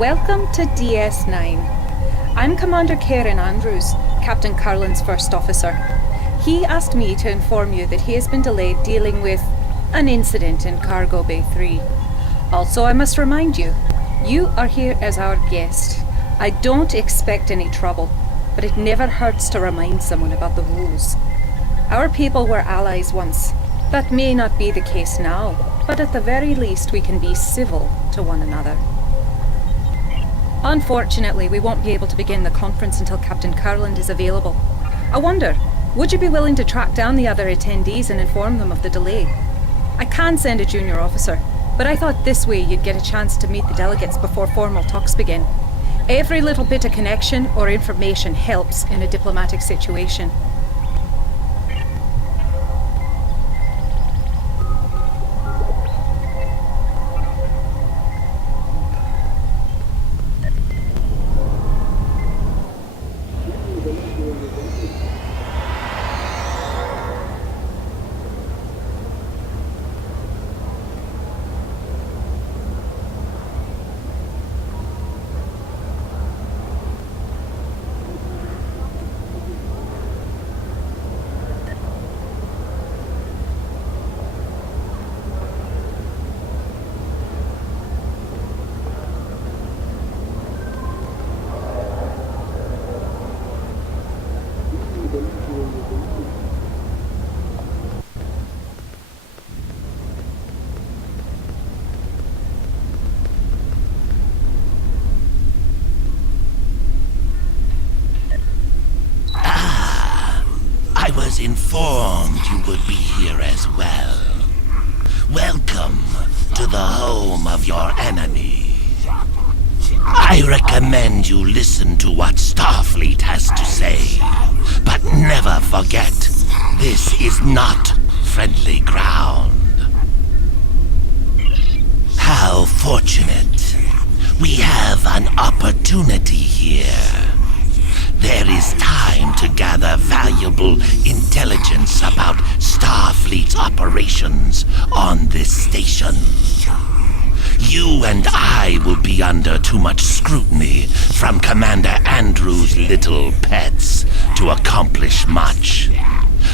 Welcome to DS9. I'm Commander Karen Andrews, Captain Carlin's first officer. He asked me to inform you that he has been delayed dealing with an incident in Cargo Bay 3. Also, I must remind you, you are here as our guest. I don't expect any trouble, but it never hurts to remind someone about the rules. Our people were allies once. That may not be the case now, but at the very least we can be civil to one another. Unfortunately, we won't be able to begin the conference until Captain Carlin is available. I wonder, would you be willing to track down the other attendees and inform them of the delay? I can send a junior officer, but I thought this way you'd get a chance to meet the delegates before formal talks begin. Every little bit of connection or information helps in a diplomatic situation. Informed you would be here as well. Welcome to the home of your enemy. I recommend you listen to what Starfleet has to say, but never forget, this is not friendly ground. How fortunate. We have an opportunity here. There is time to gather valuable intelligence about Starfleet's operations on this station. You and I will be under too much scrutiny from Commander Andrews' little pets to accomplish much.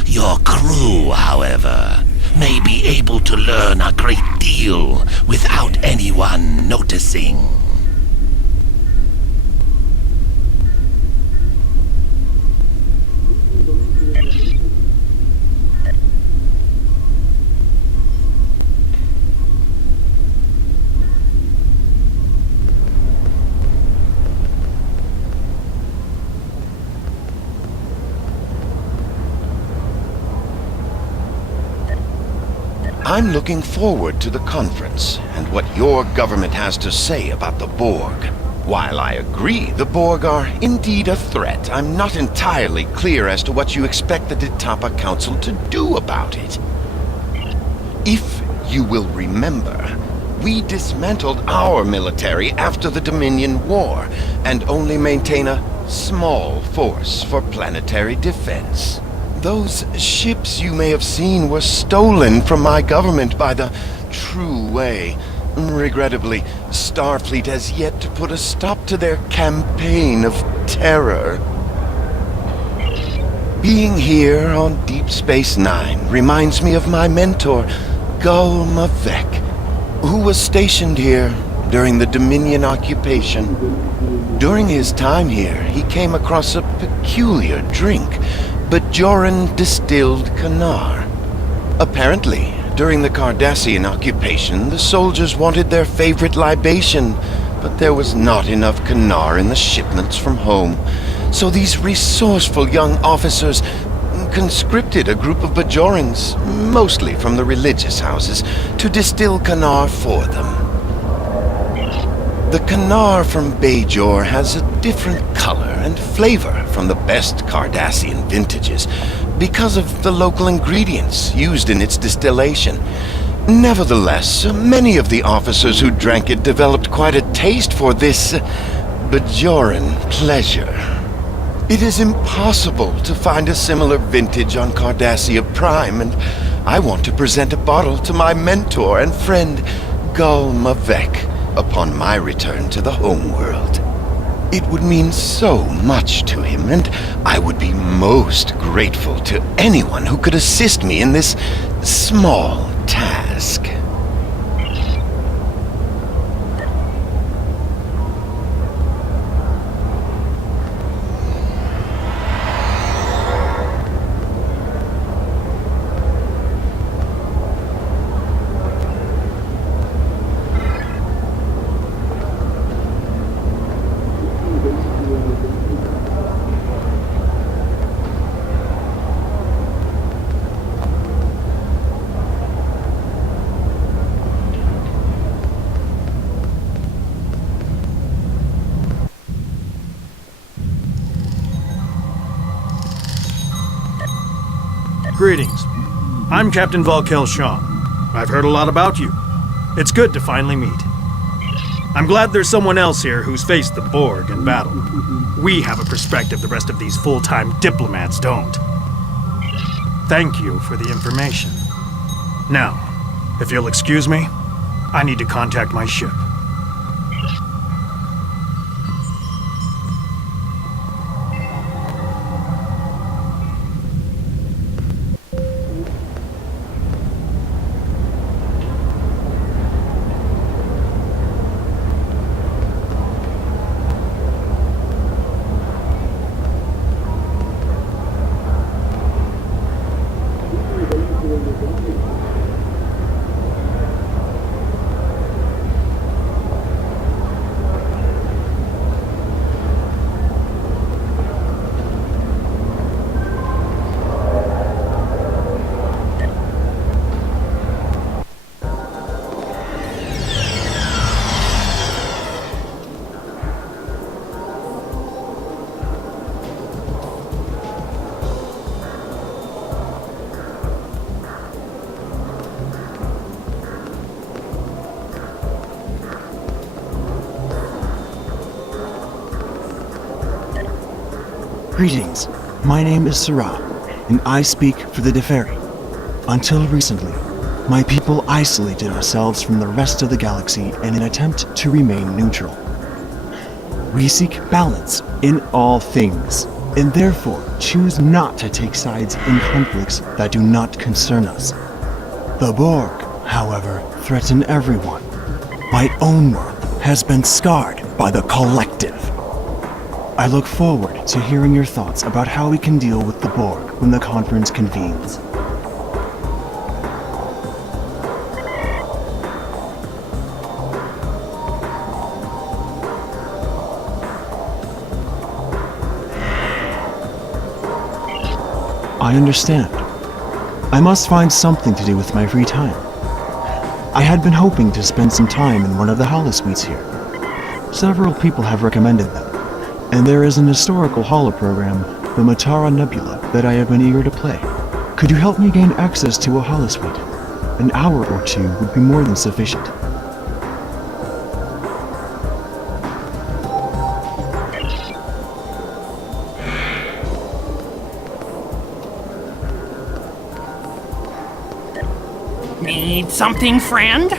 Your crew, however, may be able to learn a great deal without anyone noticing. I'm looking forward to the conference and what your government has to say about the Borg. While I agree the Borg are indeed a threat, I'm not entirely clear as to what you expect the Ditapa Council to do about it. If you will remember, we dismantled our military after the Dominion War and only maintain a small force for planetary defense. Those ships you may have seen were stolen from my government by the True Way. Regrettably, Starfleet has yet to put a stop to their campaign of terror. Being here on Deep Space Nine reminds me of my mentor, Gul Mavek, who was stationed here during the Dominion occupation. During his time here, he came across a peculiar drink, Bajoran distilled Kanar. Apparently, during the Cardassian occupation, the soldiers wanted their favorite libation, but there was not enough Kanar in the shipments from home. So these resourceful young officers conscripted a group of Bajorans, mostly from the religious houses, to distill Kanar for them. The Kanar from Bajor has a different color and flavor from the best Cardassian vintages because of the local ingredients used in its distillation. Nevertheless, many of the officers who drank it developed quite a taste for this Bajoran pleasure. It is impossible to find a similar vintage on Cardassia Prime, and I want to present a bottle to my mentor and friend, Gul Mavek, upon my return to the homeworld. It would mean so much to him, and I would be most grateful to anyone who could assist me in this small task. Greetings. I'm Captain Volkel Shaw. I've heard a lot about you. It's good to finally meet. I'm glad there's someone else here who's faced the Borg in battle. We have a perspective the rest of these full-time diplomats don't. Thank you for the information. Now, if you'll excuse me, I need to contact my ship. Greetings. My name is Sarah, and I speak for the Deferi. Until recently, my people isolated ourselves from the rest of the galaxy in an attempt to remain neutral. We seek balance in all things, and therefore choose not to take sides in conflicts that do not concern us. The Borg, however, threaten everyone. My own world has been scarred by the Collective. I look forward to hearing your thoughts about how we can deal with the Borg when the conference convenes. I understand. I must find something to do with my free time. I had been hoping to spend some time in one of the holosuites here. Several people have recommended them. And there is an historical holoprogram, the Matara Nebula, that I have been eager to play. Could you help me gain access to a holosuite? An hour or two would be more than sufficient. Need something, friend?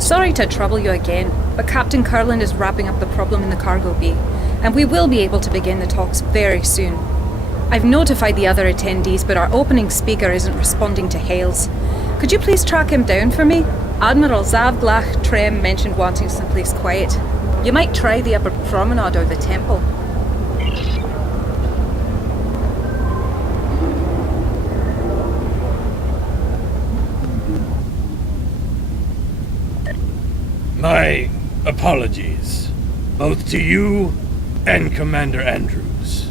Sorry to trouble you again, but Captain Curlin is wrapping up the problem in the cargo bay, and we will be able to begin the talks very soon. I've notified the other attendees, but our opening speaker isn't responding to hails. Could you please track him down for me? Admiral Zavglach Trem mentioned wanting someplace quiet. You might try the upper promenade or the temple. My Apologies, both to you and Commander Andrews.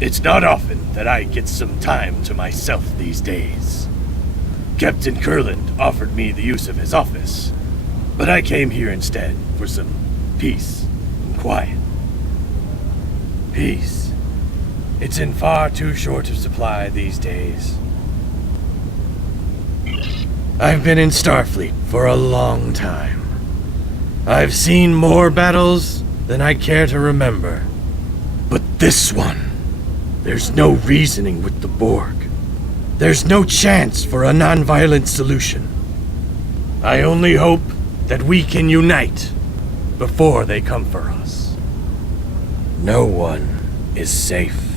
It's not often that I get some time to myself these days. Captain Kurland offered me the use of his office, but I came here instead for some peace and quiet. Peace. It's in far too short of supply these days. I've been in Starfleet for a long time. I've seen more battles than I care to remember. But this one, there's no reasoning with the Borg. There's no chance for a non-violent solution. I only hope that we can unite before they come for us. No one is safe.